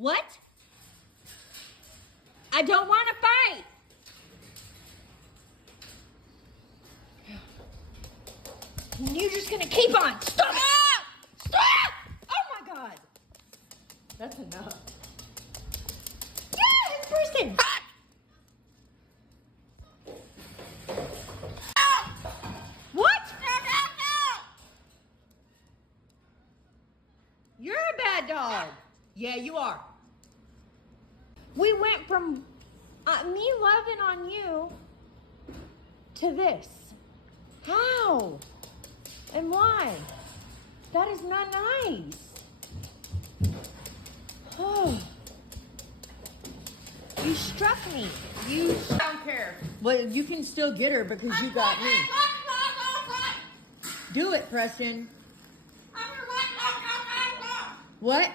What? I don't want to fight. And you're just going to keep on. Stop! Stop! Oh, my God. That's enough. Yeah, it's bursting. What? You're a bad dog. Yeah, you are. We went from me loving on you to this. How? And why? That is not nice. Oh. You struck me. I don't care. Well, you can still get her because you got me. Do it, Preston. What?